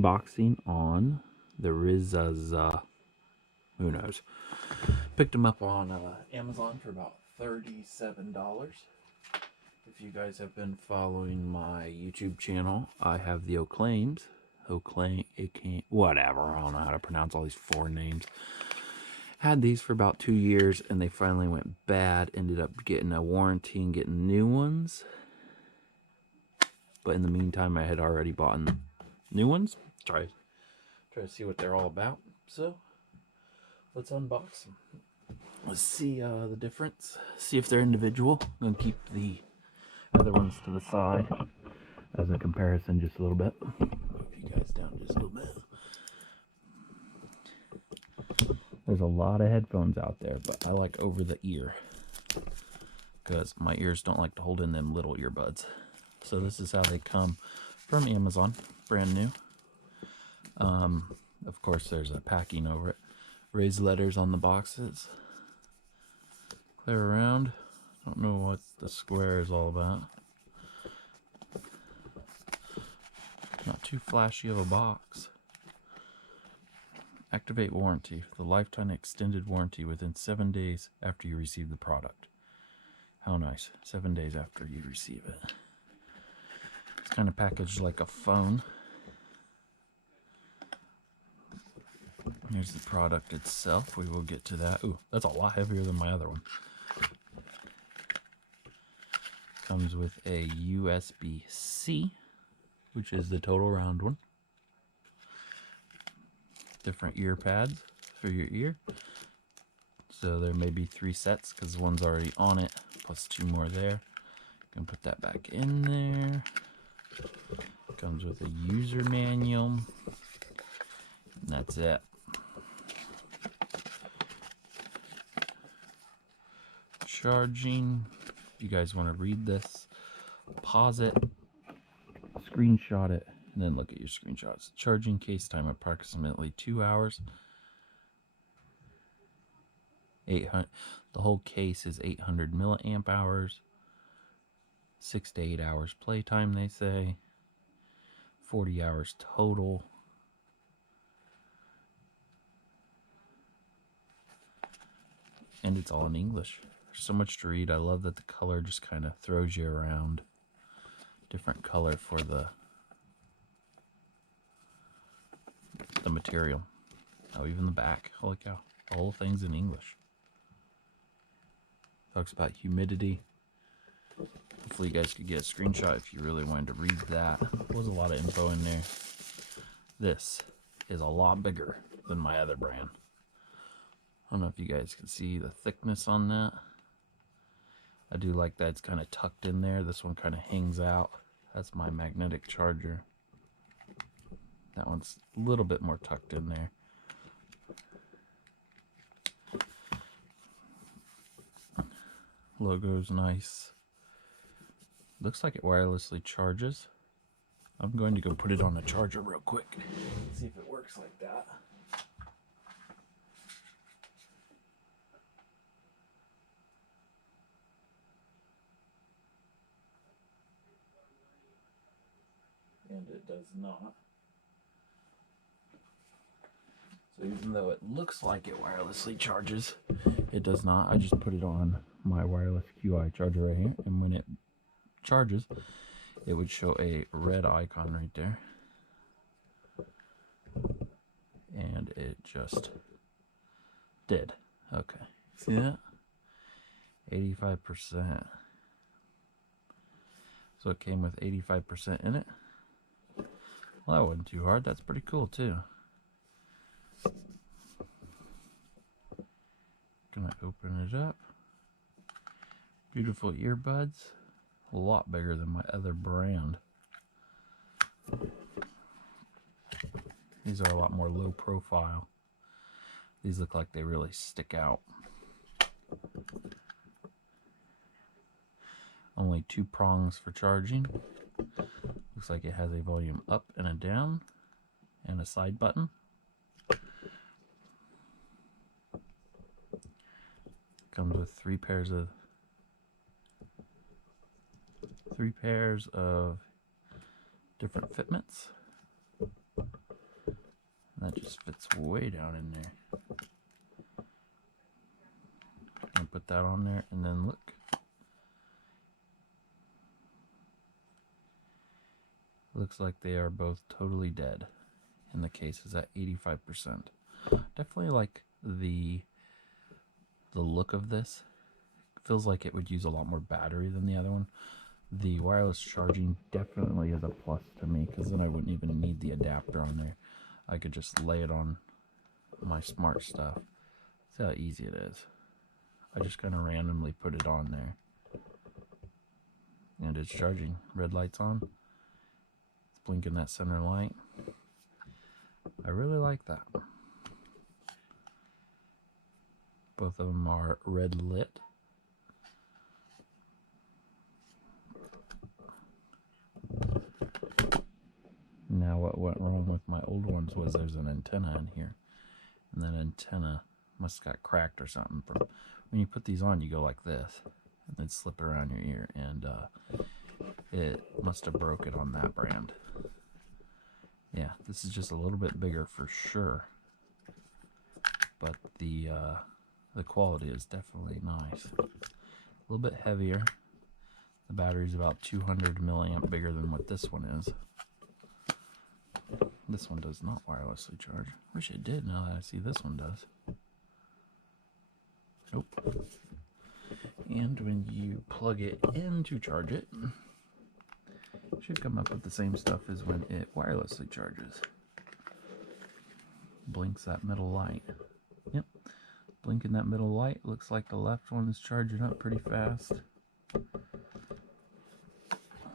unboxing on the RIZIZI. Who knows? Picked them up on Amazon for about $37. If you guys have been following my YouTube channel, I have the whatever. I don't know how to pronounce all these foreign names. Had these for about 2 years, and they finally went bad. Ended up getting a warranty and getting new ones. But in the meantime, I had already bought new ones. Try to see what they're all about. So let's unbox them. Let's see the difference. See if they're individual. I'm gonna keep the other ones to the side as a comparison, just a little bit. Move you guys down just a little bit. There's a lot of headphones out there, but I like over the ear because my ears don't like to hold in them little earbuds. So this is how they come from Amazon, brand new. Of course, there's a packing over it. Raised letters on the boxes. Clear around. Don't know what the square is all about. Not too flashy of a box. Activate warranty. The lifetime extended warranty within 7 days after you receive the product. How nice. 7 days after you receive it. It's kind of packaged like a phone. Here's the product itself. We will get to that. Ooh, that's a lot heavier than my other one. Comes with a USB-C, which is the total round one. Different ear pads for your ear. So there may be 3 sets because one's already on it, plus 2 more there. Gonna put that back in there. Comes with a user manual. And that's it. Charging. If you guys want to read this, pause it, screenshot it, and then look at your screenshots. Charging case time approximately 2 hours. 800. The whole case is 800 milliamp hours. 6 to 8 hours playtime, they say. 40 hours total. And it's all in English. There's so much to read. I love that the color just kind of throws you around. Different color for the material. Oh, even the back. Holy cow. The whole thing's in English. Talks about humidity. Hopefully you guys could get a screenshot if you really wanted to read that. There was a lot of info in there. This is a lot bigger than my other brand. I don't know if you guys can see the thickness on that. I do like that it's kind of tucked in there. This one kind of hangs out. That's my magnetic charger. That one's a little bit more tucked in there. Logo's nice. Looks like it wirelessly charges. I'm going to go put it on a charger real quick. See if it works like that. And it does not. So even though it looks like it wirelessly charges, it does not. I just put it on my wireless QI charger right here, and when it charges, it would show a red icon right there. And it just did. Okay. See that? 85%. So it came with 85% in it. Well, that wasn't too hard. That's pretty cool too. Gonna open it up. Beautiful earbuds. A lot bigger than my other brand. These are a lot more low profile. These look like they really stick out. Only 2 prongs for charging. Looks like it has a volume up and a down and a side button. Comes with 3 pairs of different fitments. that just fits way down in there. I'm gonna put that on there, and then look. Looks like they are both totally dead. And the case is at 85%. Definitely like the look of this. Feels like it would use a lot more battery than the other one. The wireless charging definitely is a plus to me, because then I wouldn't even need the adapter on there. I could just lay it on my smart stuff. See how easy it is. I just kind of randomly put it on there. And it's charging. Red light's on. It's blinking that center light. I really like that. Both of them are red lit. Now what went wrong with my old ones was there's an antenna in here. And that antenna must have got cracked or something. When you put these on, you go like this. And then slip it around your ear. And it must have broke it on that brand. Yeah, this is just a little bit bigger for sure. But the quality is definitely nice. A little bit heavier. The battery's about 200 milliamp bigger than what this one is. This one does not wirelessly charge. Wish it did now that I see this one does. Nope. And when you plug it in to charge it, it should come up with the same stuff as when it wirelessly charges. Blinks that middle light. Yep. Blinking that middle light. Looks like the left one is charging up pretty fast.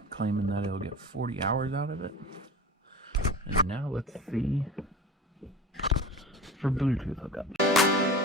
Claiming that it'll get 40 hours out of it. And now let's see for Bluetooth hookup.